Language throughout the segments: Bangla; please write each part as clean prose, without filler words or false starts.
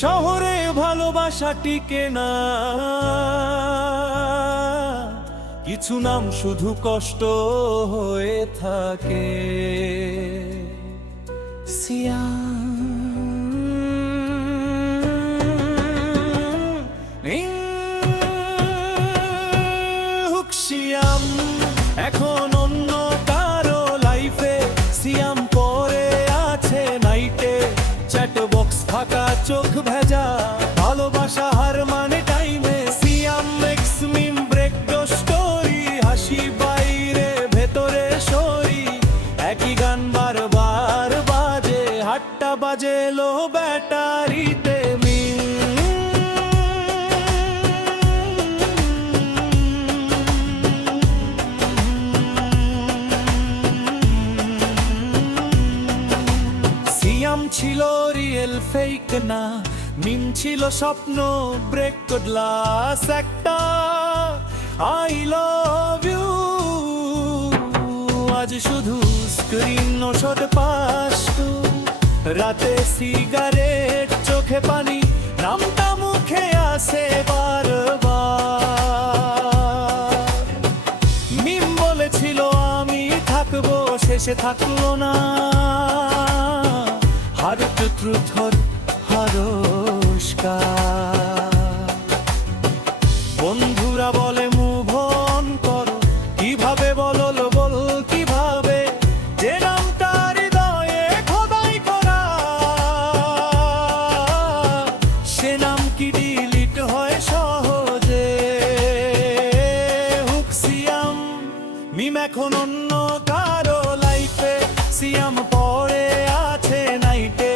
শহরে ভালোবাসা টিকে না, কিছু নাম শুধু কষ্ট হয়ে থাকে। সিয়াম এখন অন্য কারো লাইফে, সিয়াম পরে আছে নাইটে, চ্যাট বক্স ফাঁকা চোখ ভেজা, ভালোবাসা হার মানে টাইমে। Siam makes Mim break the story, হাসি বাইরে ভেতরে সরি, একই গান বারবার বাজে, 8টা বাজে লো ব্যাটারিতে ছিল রিয়েল ফেক না, মিম ছিল স্বপ্ন ব্রেক গ্লাস একটা, আই লাভ ইউ আজ শুধু স্ক্রিন ওষুধ পাস, রাতে সিগারেট চোখে পানি, নামটা মুখে আসে বারবার। মিম বলেছিল আমি থাকবো, শেষে থাকলো না, हर ट्रुथ और হারস্কার। বন্ধুরা বলে মুভ অন করো, কিভাবে বলো বল কিভাবে, যে নামটা হৃদয়ে খোদাই করা, সে নাম কি ডিলিট হয় সহজে। হুক সিয়াম মিম এখন অন্য কারো লাইফে, সিয়াম পরে আছে নাইটে,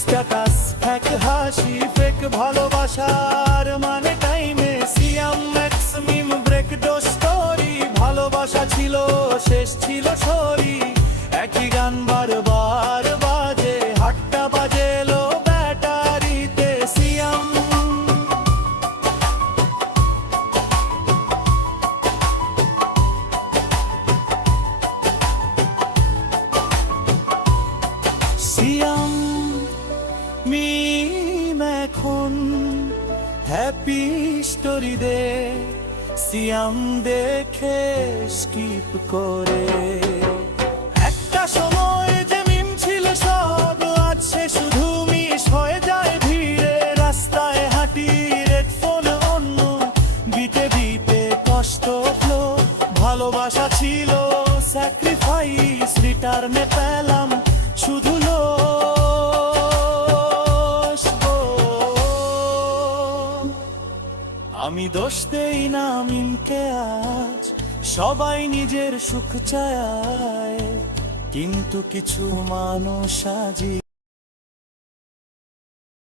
স্ট্যাটাস ফেক হাসি ফেক ভালোবাসার মানে টাইমে। Siam Max Mim break the story, ভালোবাসা ছিল শেষ ছিল সরি, একই গান বারবার বাজে, 8টা বাজে লো ব্যাটারিতে। সিয়াম সিয়াম মিম এখন হ্যাপি স্টোরি দে, সিয়াম দেখে স্কিপ করে। একটা সময় যে মিম ছিল সব, আজ সে শুধু মিস হয়ে যায় ভিড়ে, রাস্তায় হাঁটি হেডফোন অন্য, বিতে বিতে কষ্ট ফ্লো, ভালোবাসা ছিল স্যাক্রিফাইস, রিটার্নে পেলাম শুধু লোস। আমি দোষ দেই না মিমকে আজ, সবাই নিজের সুখ চায়, কিন্তু কিছু মানুষ আজ